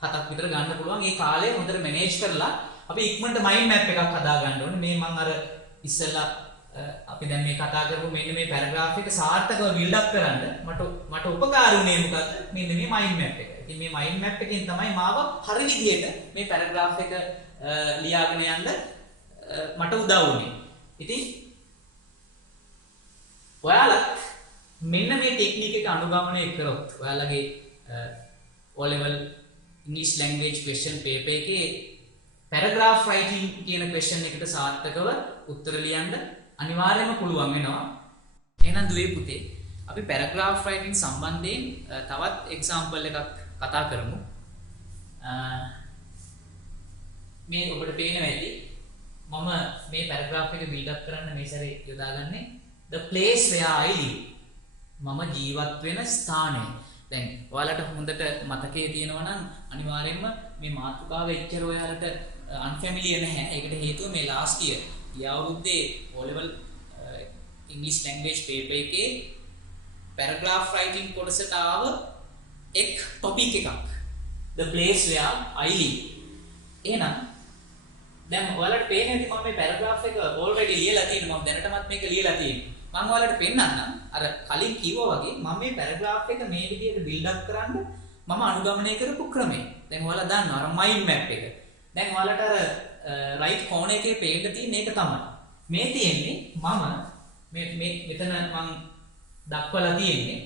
7ක් විතර ගන්න පුළුවන්. ඒ කාලය හොඳට manage කරලා අපි ඉක්මනට mind map එකක් හදා ගන්න ඕනේ. මේ මම අර ඉස්සෙල්ලා අපි දැන් මේ කතා කරපු මෙන්න මේ paragraph එක සාර්ථකව build up කරන්න මට උපකාර වුණේ මොකද්ද? මෙන්න මේ mind map එක. ඉතින් මේ mind map එකෙන් තමයි මාව හරි විදිහට මේ paragraph එක ලියාගෙන යන්න මට උදව් වුණේ. ඉතින් ඔයාලා මෙන්න මේ ටෙක්නික් එක අනුගමනය කරොත් ඔයාලගේ O level English language question paper එකේ paragraph writing කියන question එකට සාර්ථකව උත්තර ලියන්න අනිවාර්යයෙන්ම පුළුවන් වෙනවා. එහෙනම් දුවේ පුතේ අපි paragraph writing සම්බන්ධයෙන් තවත් example එකක් කතා කරමු. මේ ඔබට පේනවා ඇති මම මේ paragraph එක build up කරන්න මේ සැරේ යොදාගන්නේ the place where I live. මම ජීවත් වෙන ස්ථානය. දැන් ඔයාලට හොඳට මතකයේ තියෙනවා නම් අනිවාර්යයෙන්ම මේ මාතෘකාව එච්චර ඔයාලට unfamiliar නැහැ. ඒකට හේතුව මේ last year ගිය අවුරුද්දේ O level English language paper එකේ paragraph writing කොටසට ආව එක් topic එකක් the place where I live. එහෙනම් දැන් ඔයාලට පේන්නේ මම මේ paragraph එක already ලියලා තියෙනවා. මම දැනටමත් මේක ලියලා තියෙනවා. මම ඔයාලට පෙන්නන්නම් අර කලින් කිව්වා වගේ මම මේ paragraph එක මේ විදිහට build up කරන්න මම අනුගමනය කරපු ක්‍රමය. දැන් ඔයාලා දන්නවා අර mind map එක. දැන් ඔයාලට අර right corner එකේ පේන්න තියෙන එක තමයි. මේ තියෙන්නේ මම මේ මෙතන මම දක්වලා තියෙන්නේ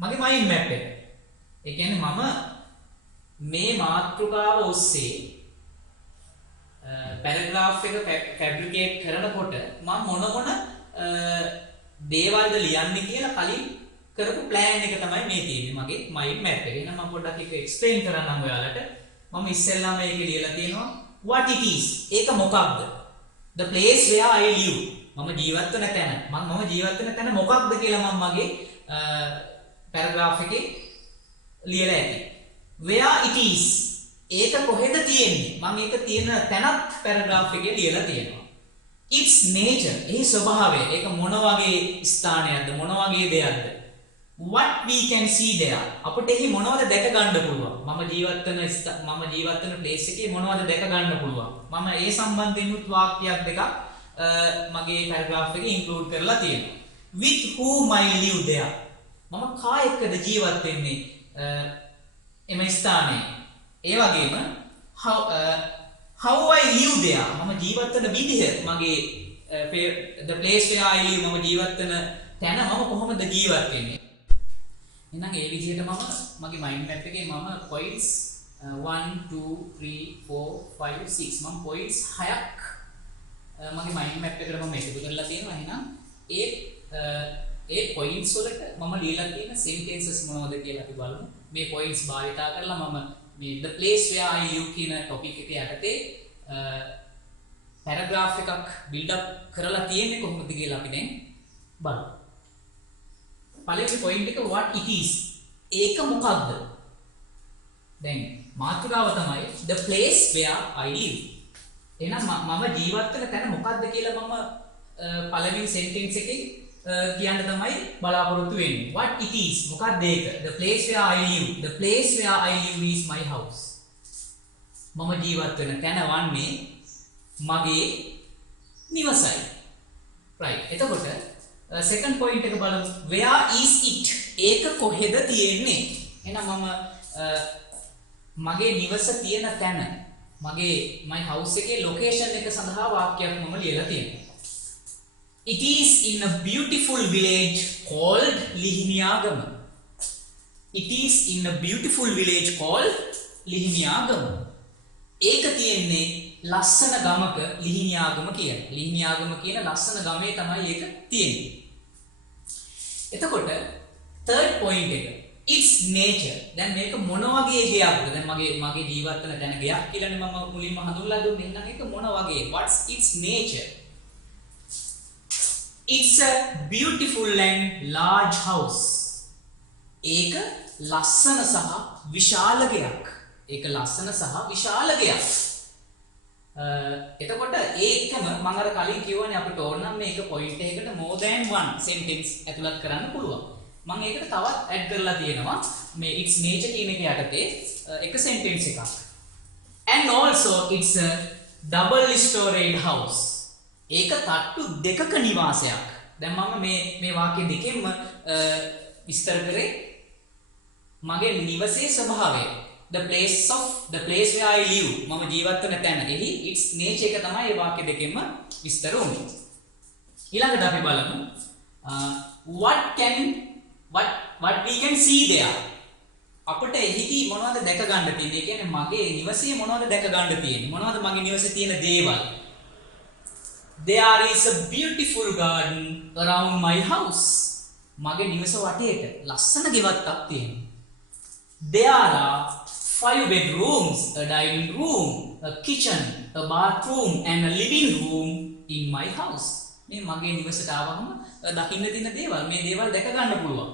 මගේ mind map එක. ඒ කියන්නේ මම මේ මාතෘකාව ඔස්සේ paragraph එක fabricate කරනකොට මම මොන දේවල්ද ලියන්නේ කියලා කලින් කරපු plan එක තමයි මේ තියෙන්නේ මගේ mind map එක. එහෙනම් මම පොඩ්ඩක් ඒක explain කරන්නම් ඔයාලට. මම ඉස්සෙල්ලාම මේක ලියලා තියෙනවා what it is ඒක මොකක්ද the place where I live මම ජීවත් වෙන තැන මම ජීවත් වෙන තැන මොකක්ද කියලා මම මගේ paragraph එකේ ලියලා ඇති where it is ඒක කොහෙද තියෙන්නේ මම ඒක තියෙන තැනත් paragraph එකේ ලියලා තියෙනවා its nature ඒ ස්වභාවය ඒක මොන වගේ ස්ථානයක්ද මොන වගේ දෙයක්ද what we can see there අපිට එහි මොනවද දැක ගන්න පුළුවන් මම ජීවත් වෙන place එකේ මොනවද දැක ගන්න පුළුවන් මම ඒ සම්බන්ධයෙන් උත් වාක්‍යයක් දෙකක් මගේ paragraph එකේ include කරලා තියෙනවා with whom I live there මම කා එක්කද ජීවත් වෙන්නේ එම ස්ථානයේ ඒ වගේම how I live there මම ජීවත් වෙන විදිහ මගේ the place where I live මම ජීවත් වෙන තැන මම කොහොමද ජීවත් වෙන්නේ එහෙනම් ඒ විදිහට මම මගේ mind map එකේ මම points 1 2 3 4 5 6 මම points 6ක් මගේ mind map එකට මම එකතු කරලා තියෙනවා එහෙනම් ඒ points වලට මම ලියලා තියෙන sentences මොනවද කියලා අපි බලමු මේ points භාවිතා කරලා මම මේ the place where I live කියන topic එක යටතේ paragraph එකක් build up කරලා තියෙන්නේ කොහොමද කියලා අපි දැන් බලමු පළවෙනි point එක what it is ඒක මොකක්ද දැන් මාතෘකාව තමයි the place where I live එහෙනම් මම ජීවත් වෙන තැන මොකක්ද කියලා මම පළවෙනි sentence එකේ කියන්න තමයි බලාපොරොත්තු වෙන්නේ what it is මොකක්ද ඒක the place where I live the place where I live is my house මම ජීවත් වෙන තැන වන්නේ මගේ නිවසයි right එතකොට second point එක බලමු where is it ඒක කොහෙද තියෙන්නේ එහෙනම් මම මගේ නිවස තියෙන තැන මගේ my house එකේ location එක සඳහා වාක්‍යයක් මම ලියලා තියෙනවා it is in a beautiful village called Lihiniagama it is in a beautiful village called Lihiniagama ඒක තියෙන්නේ ලස්සන ගමක ලිහිණියාගම කියන ලස්සන ගමේ තමයි ඒක තියෙන්නේ. එතකොට third point එක its nature. දැන් මේක මොන වගේ ගයක්? දැන් මගේ ජීවත් වෙන තැන ගයක් කියලානේ මම මුලින්ම හඳුන්වලා දුන්නේ. එහෙනම් ඒක මොන වගේ? What's its nature? It's a beautiful and large house. ඒක ලස්සන සහ විශාල ගයක්. එතකොට ඒකම මම අර කලින් කියවනේ අපිට ඕන නම් මේක point එකකට more than one sentence ඇතුළත් කරන්න පුළුවන්. මම ඒකට තවත් add කරලා තියෙනවා මේ its nature කියන එක යටතේ එක sentence එකක්. And also it's a double storied house. ඒක තට්ටු දෙකක නිවාසයක්. දැන් මම මේ වාක්‍ය දෙකෙන්ම විස්තර කරේ මගේ නිවසේ ස්වභාවය. the place where I live මම ජීවත් වෙන තැන එහි its nature එක තමයි මේ වාක්‍ය දෙකෙන්ම විස්තර වුනේ ඊළඟට අපි බලමු what we can see there අපිට එහිදී මොනවද දැක ගන්න තියෙන්නේ ඒ කියන්නේ මගේ නිවසේ මොනවද දැක ගන්න තියෙන්නේ මොනවද මගේ නිවසේ තියෙන දේවල් there is a beautiful garden around my house මගේ නිවස වටේට ලස්සන ගෙවත්තක් තියෙනවා there are 5 bedrooms, a dining room, a kitchen, a bathroom and a living room in my house. මේ මගේ නිවසට ආවම දකින්න තියෙන දේවල් මේ දේවල් දැක ගන්න පුළුවන්.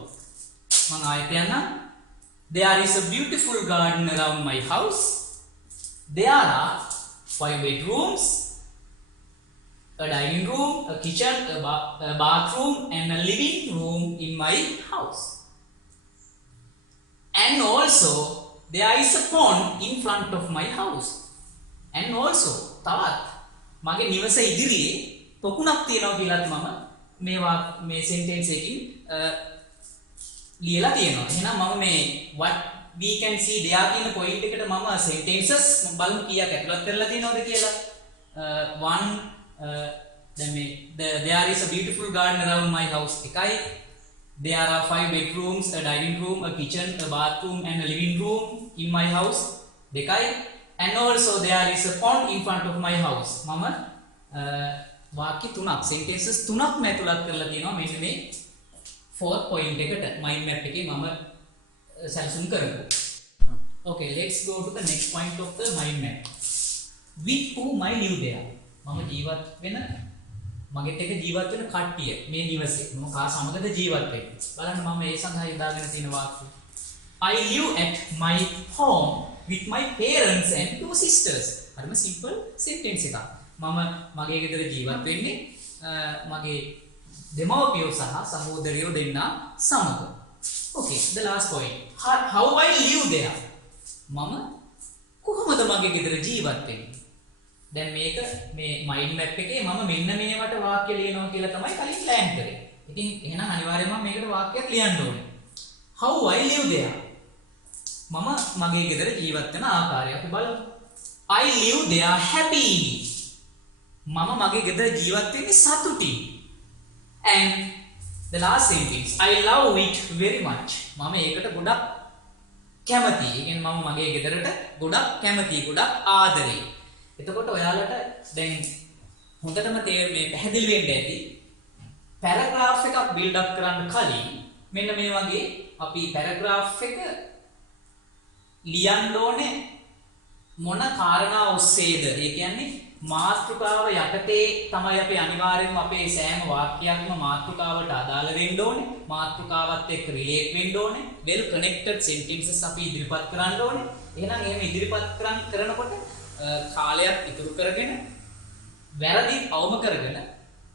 මම ආයෙත් යන්නම්. There is a beautiful garden around my house. There are 5 bedrooms, a dining room, a kitchen, a bathroom and a living room in my house. And also there is a pond in front of my house. And also තවත් මගේ නිවස ඉදිරියේ පොකුණක් තියෙනවා කියලාත් මම මේ sentence එකකින් ලියලා තියෙනවා. එහෙනම් මම මේ what we can see there කියන point එකට මම sentences බලමු කීයක් ඇතුළත් කරලා තියෙනවද කියලා. one දැන් මේ there is a beautiful garden around my house එකයි there are 5 bedrooms, a dining room, a kitchen, a bathroom and a living room in my house. දෙකයි. And also there is a pond in front of my house. මම වාක්‍ය තුනක් sentences තුනක් ඇතුළත් කරලා තියෙනවා මෙන්න මේ fourth point එකට mind map එකේ මම සැලසුම් කරමු. Okay, let's go to the next point of the mind map. with whom I live there. මම ජීවත් වෙන මගෙත් එක්ක ජීවත් වෙන කට්ටිය මේ නිවසේ මම කා සමගද ජීවත් වෙන්නේ. බලන්න මම ඒ සඳහා යොදාගෙන තියෙන වාක්‍යය. I live at my home with my parents and two sisters. හරිම simple sentence එකක්. මම මගේ ගෙදර ජීවත් වෙන්නේ මගේ දෙමව්පියෝ සහ සහෝදරයෝ දෙන්නා සමග. Okay, the last point. How I live there. මම කොහොමද මගේ ගෙදර ජීවත් වෙන්නේ? දැන් මේක මේ මයින්ඩ් මැප් එකේ මම මෙන්න මේවට වාක්‍ය ලියනවා කියලා තමයි කලින් ප්ලෑන් කරේ. ඉතින් එහෙනම් අනිවාර්යයෙන්ම මම මේකට වාක්‍යයක් ලියන්න ඕනේ. How I live there. මම මගේ ගෙදර ජීවත් වෙන ආකාරය අපි බලමු. I live there happily. මම මගේ ගෙදර ජීවත් වෙන්නේ සතුටින්. And the last sentence, I love it very much. මම ඒකට ගොඩක් කැමතියි. ඒ කියන්නේ මම මගේ ගෙදරට ගොඩක් කැමතියි, ගොඩක් ආදරෙයි. එතකොට ඔයාලට දැන් හොඳටම මේ පැහැදිලි වෙන්න ඇති. පැරග්‍රාෆ් එකක් බිල්ඩ් අප් කරන්න කලින් මෙන්න මේ වගේ අපි පැරග්‍රාෆ් එක ලියන්න ඕනේ මොන කාරණා ඔස්සේද? ඒ කියන්නේ මාතෘකාව යටතේ තමයි අපි අනිවාර්යයෙන්ම අපේ සෑම වාක්‍යයක්ම මාතෘකාවට අදාළ වෙන්න ඕනේ. මාතෘකාවත් එක්ක රිලේට් වෙන්න ඕනේ. well connected sentences අපි ඉදිරිපත් කරන්න ඕනේ. එහෙනම් එහෙම ඉදිරිපත් කරනකොට කාලයක් ඉතුරු කරගෙන වැරදි අවම කරගෙන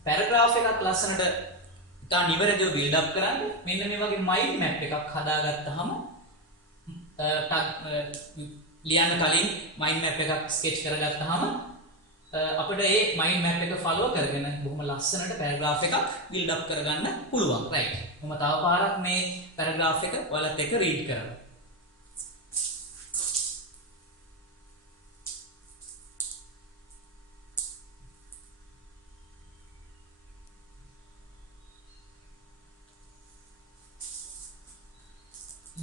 පැරග්‍රාෆ් එකක් ලස්සනට ඉතා නිවැරදිව බිල්ඩ් අප් කරන්න මෙන්න මේ වගේ මයින්ඩ් මැප් එකක් හදාගත්තාම ලියන්න කලින් මයින්ඩ් මැප් එකක් ස්කෙච් කරගත්තාම අපිට ඒ මයින්ඩ් මැප් එක ෆලෝ කරගෙන බොහොම ලස්සනට පැරග්‍රාෆ් එකක් බිල්ඩ් අප් කරගන්න පුළුවන්. රයිට්. මම තව පාරක් මේ පැරග්‍රාෆ් එක ඔයාලත් එක්ක රීඩ් කරනවා.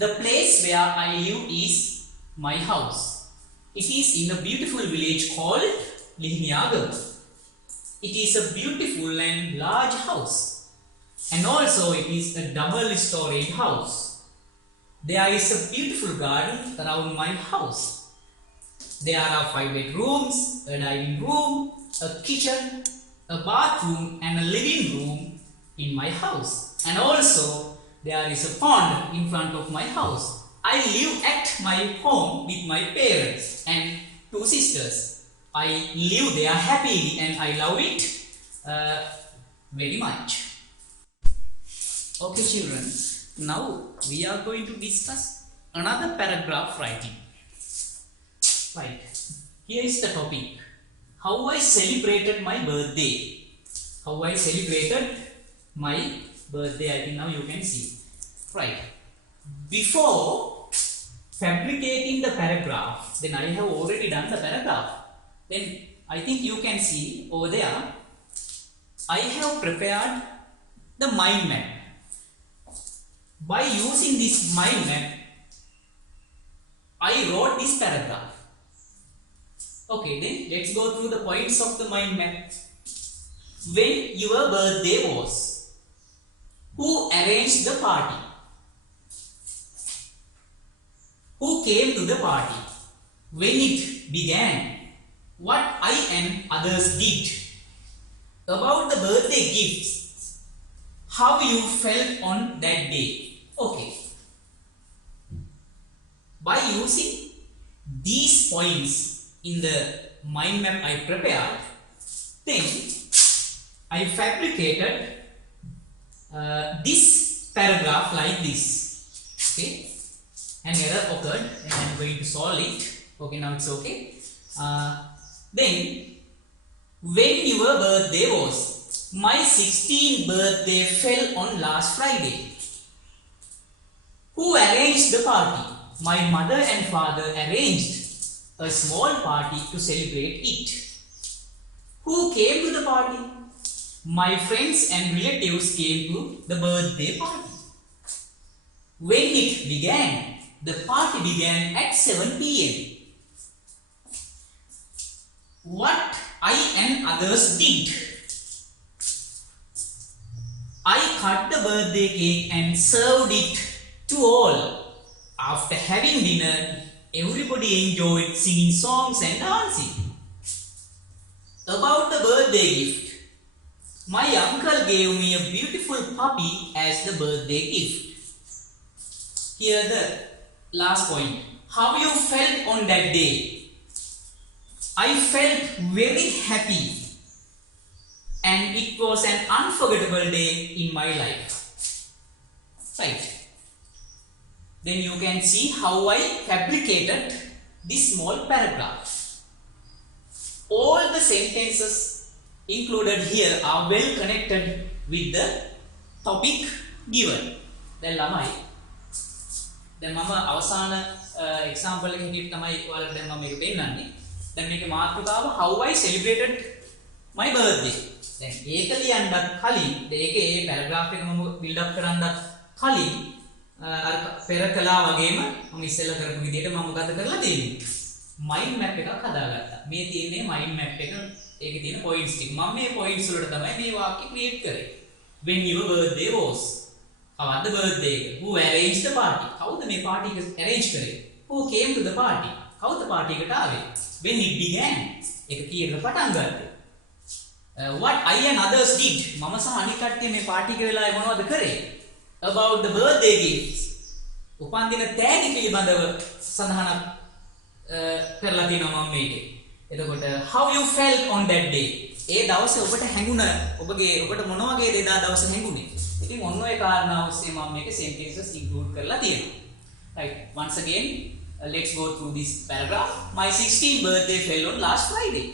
The place where I live is my house. It is in a beautiful village called Lihniagam. It is a beautiful and large house. And also it is a double-storied house. There is a beautiful garden around my house. There are 5 bedrooms, a dining room, a kitchen, a bathroom and a living room in my house. And also there is a pond in front of my house. I live at my home with my parents and 2 sisters. I live there happily and I love it very much. Okay children, now we are going to discuss another paragraph writing. Right, here is the topic. How I celebrated my birthday. How I celebrated my birthday, I think now you can see. Right. Before fabricating the paragraph, then I have already done the paragraph. Then I think you can see over there, I have prepared the mind map. By using this mind map, I wrote this paragraph. Okay, then let's go through the points of the mind map. When your birthday was, who arranged the party? Who came to the party? When it began? What I and others did? About the birthday gifts. How you felt on that day? Okay. By using these points in the mind map I prepared, then I fabricated this paragraph like this. Okay. An error occurred and I am going to solve it. Okay, now it's okay. Then, when your birthday was? My 16th birthday fell on last Friday. Who arranged the party? My mother and father arranged a small party to celebrate it. Who came to the party? My friends and relatives came to the birthday party. When it began? The party began at 7 p.m. What I and others did? I cut the birthday cake and served it to all. After having dinner, everybody enjoyed singing songs and dancing. About the birthday gift. My uncle gave me a beautiful puppy as the birthday gift. Here the last point. How you felt on that day? I felt very happy and it was an unforgettable day in my life. Right. Then you can see how I fabricated this small paragraph. All the sentences included here are well connected with the topic given. දැන් ළමයි දැන් මම අවසාන example එක හිටියට තමයි ඔයාලට දැන් මම මේක පෙන්නන්නේ. දැන් මේකේ මාතෘකාව how I celebrated my birthday. දැන් ඒක ලියන්නත් කලින් ඒකේ ඒ paragraph එක මම build up කරන්නත් කලින් අර පෙර කළා වගේම මම ඉස්සෙල්ලා කරපු විදිහට මම මොකද කරලා තියෙන්නේ? mind map එකක් හදාගත්තා. මේ තියෙන්නේ mind map එක ඒකේ තියෙන points ටික. මම මේ points වලට තමයි මේ වාක්‍ය create කරේ. When your birthday was. කවද්ද birthday එක? Who arranged the party? කවුද මේ party එක arrange කරේ? Who came to the party? කවුද party එකට ආවේ? When it began. ඒක කීයකට පටන් ගත්තේ? What I and others did. මම සහ අනිත් කට්ටිය මේ party එක වෙලාවේ මොනවද කරේ? About the birthday gifts. උපන්දින තෑගි පිළිබඳව සඳහනක් කරලා තියෙනවා මම මේකේ. එතකොට how you felt on that day. ඒ දවසේ ඔබට හැඟුණ ඔබට මොන වගේද එදා දවසේ හැඟුනේ? ඉතින් ඔන්න ඔය කාරණා ඔස්සේ මම මේකේ sentences include කරලා තියෙනවා. Right. Once again, let's go through this paragraph. My 16th birthday fell on last Friday.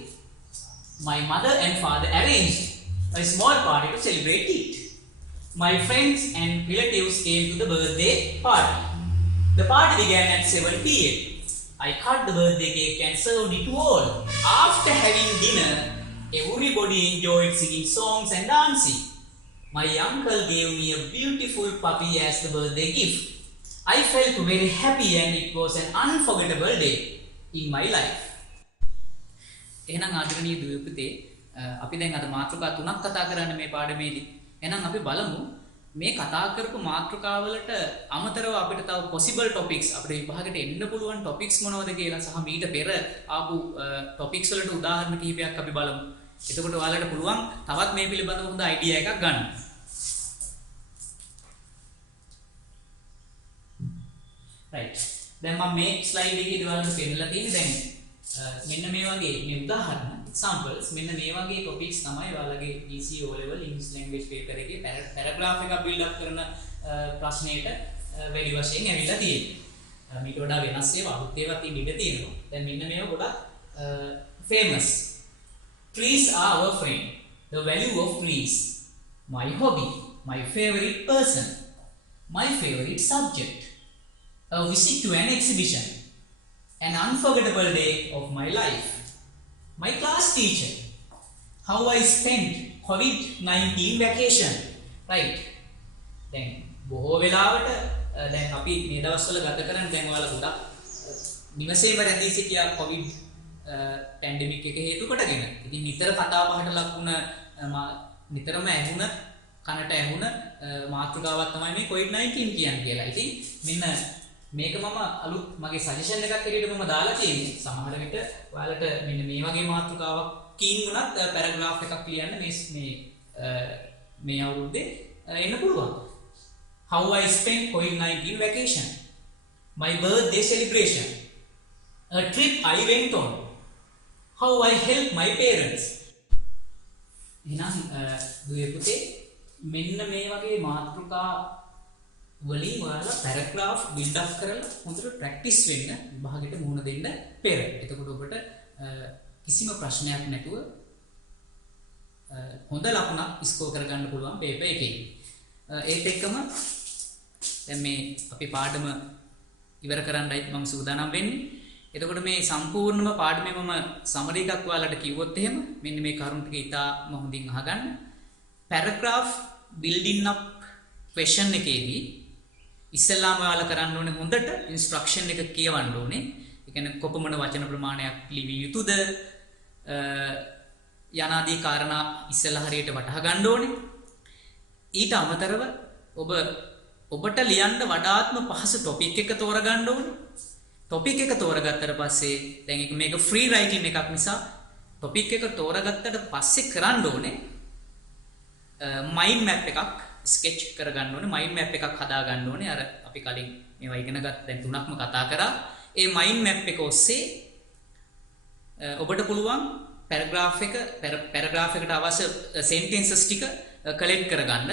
My mother and father arranged a small party to celebrate it. My friends and relatives came to the birthday party. The party began at 7 p.m. I cut the birthday cake and served it to all. After having dinner, everybody enjoyed singing songs and dancing. My uncle gave me a beautiful puppy as the birthday gift. I felt very happy and it was an unforgettable day in my life. එහෙනම් ආදරණීය දුවේ පුතේ අපි දැන් අද මාතෘකා තුනක් කතා කරන්න මේ පාඩමේදී. එහෙනම් අපි බලමු මේ කතා කරපු මාතෘකාවලට අමතරව අපිට තව possible topics අපිට විභාගයට එන්න පුළුවන් topics මොනවද කියලා සහ මීට පෙර ආපු topics වලට උදාහරණ කිහිපයක් අපි බලමු. එතකොට ඔයාලට පුළුවන් තවත් මේ පිළිබඳව හොඳ idea එකක් ගන්න. right. දැන් මම මේ slide එකේ ඔයාලට පෙන්නලා තියෙන්නේ දැන් මෙන්න මේ වගේ මේ උදාහරණ examples මෙන්න මේ වගේ topics තමයි ඔයාලගේ GC O level English language paper එකේ paragraph එකක් build up කරන ප්‍රශ්නයට වැඩි වශයෙන් ඇවිල්ලා තියෙන්නේ. මේක වඩා වෙනස් ඒවා අලුත් ඒවාත් ඉන්න ඉඩ තියෙනවා. දැන් මෙන්න මේවා ගොඩක් famous. Trees are our friend. The value of trees. My hobby. My favorite person. My favorite subject. A visit to an exhibition. An unforgettable day of my life. My class teacher. How I spent COVID-19 vacation. Right. දැන් බොහෝ වෙලාවට දැන් අපි මේ දවස්වල ගත කරන්නේ දැන් ඔයාලා ගොඩක් නිවසේම රැඳී සිටියා COVID පැන්ඩමික් එක හේතු කොටගෙන. ඉතින් නිතර කතා බහට ලක් වුණ නිතරම ඇහුණ කනට ඇහුණ මාතෘකාවක් තමයි මේ COVID-19 කියන්නේ කියලා. ඉතින් මෙන්න මේක මම අලුත් මගේ සජෙෂන් එකක් හැටියට මම දාලා තියෙන්නේ. සමහර විට ඔයාලට මෙන්න මේ වගේ මාතෘකාවක් කීන් උනත් පැරග්‍රාෆ් එකක් ලියන්න මේ අවුරුද්දේ එන්න පුළුවන්. How I spent COVID-19 vacation. My birthday celebration. A trip I went on. How I helped my parents. එහෙනම් දුවේ පුතේ මෙන්න මේ වගේ මාතෘකා වලින් ඔයාලා පැරග්‍රාෆ් බිල්ඩ් අප් කරලා හොඳට ප්‍රැක්ටිස් වෙන්න විභාගෙට මුහුණ දෙන්න පෙර. එතකොට ඔබට කිසිම ප්‍රශ්නයක් නැතුව හොඳ ලකුණක් ස්කෝර් කරගන්න පුළුවන් පේපර් එකේ. ඒත් එක්කම දැන් මේ අපි පාඩම ඉවර කරන්නයි මම සූදානම් වෙන්නේ. එතකොට මේ සම්පූර්ණම පාඩමේ මම සමරි එකක් ඔයාලට කිව්වොත් එහෙම මෙන්න මේ කරුණු ටික ඉතාම හොඳින් අහගන්න. පැරග්‍රාෆ් බිල්ඩින් අප් ක්වෙස්චන් එකේදී ඉස්සෙල්ලාම ඔයාලා කරන්න ඕනේ හොඳට ඉන්ස්ට්‍රක්ෂන් එක කියවන්න ඕනේ. ඒ කියන්නේ කොපමණ වචන ප්‍රමාණයක් ලිවිය යුතුද යනාදී කාරණා ඉස්සෙල්ලා හරියට වටහා ගන්න ඕනේ. ඊට අමතරව ඔබට ලියන්න වඩාත්ම පහසු ටොපික් එක තෝරගන්න ඕනේ. ටොපික් එක තෝරගත්තට පස්සේ දැන් මේක ෆ්‍රී රයිටින් එකක් නිසා ටොපික් එක තෝරගත්තට පස්සේ කරන්න ඕනේ මයින්ඩ් මැප් එකක් ස්කෙච් කරගන්න ඕනේ. මයින්ඩ් මැප් එකක් හදාගන්න ඕනේ. අර අපි කලින් මේවා ඉගෙන ගත්ත දැන් තුනක්ම කතා කරා. ඒ මයින්ඩ් මැප් එක ඔස්සේ ඔබට පුළුවන් පැරග්‍රාෆ් එකට අවශ්‍ය සෙන්ටෙන්සස් ටික කලෙක්ට් කරගන්න.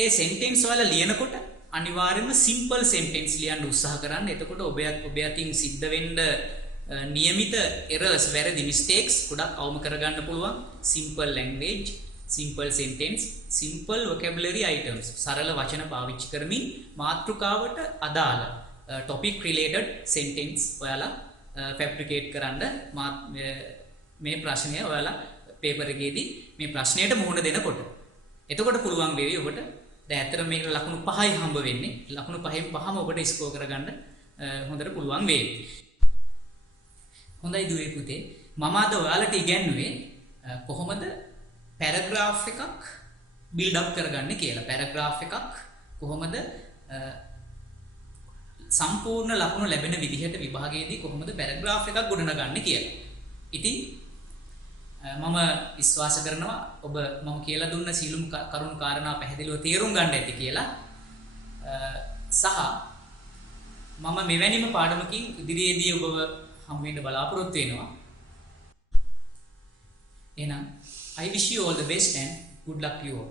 ඒ සෙන්ටෙන්ස් වල ලියනකොට අනිවාර්යයෙන්ම සිම්පල් සෙන්ටෙන්ස් ලියන්න උත්සාහ කරන්න. එතකොට ඔබ අතින් සිද්ධ වෙන්න නියමිත එරර්ස් වැරදි මිස්ටේක්ස් ගොඩක් අවම කරගන්න පුළුවන්. Simple language, simple sentence, simple vocabulary items, සරල වචන පාවිච්චි කරමින් මාතෘකාවට අදාළ ටොපික් රිලේටඩ් සෙන්ටෙන්ස් ඔයාලා ෆැබ්‍රිකේට් කරන්න. මේ ප්‍රශ්නය ඔයාලා පේපර් එකේදී මේ ප්‍රශ්නයට මුහුණ දෙනකොට එතකොට පුළුවන් වේවි ඔබට දැන් ඇත්තට මේකට ලකුණු 5යි හම්බ වෙන්නේ. ලකුණු 5න් 5ම ඔබට ස්කෝර් කරගන්න හොඳට පුළුවන් වේවි. හොඳයි දුවේ පුතේ, මම අද ඔයාලට ඉගැන්නුවේ කොහොමද පැරග්‍රාෆ් එකක් බිල්ඩ් අප් කරගන්නේ කියලා. පැරග්‍රාෆ් එකක් කොහොමද සම්පූර්ණ ලකුණු ලැබෙන විදිහට විභාගයේදී කොහොමද පැරග්‍රාෆ් එකක් ගොඩනගන්නේ කියලා. ඉතින් මම විශ්වාස කරනවා ඔබ මම කියලා දුන්න සීලුම් කරුණු කාරණා පැහැදිලිව තේරුම් ගන්න ඇති කියලා. සහ මම මෙවැනිම පාඩමකින් ඉදිරියේදී ඔබව හමු වෙන්න බලාපොරොත්තු වෙනවා. එහෙනම් I wish you all the best and good luck to you all.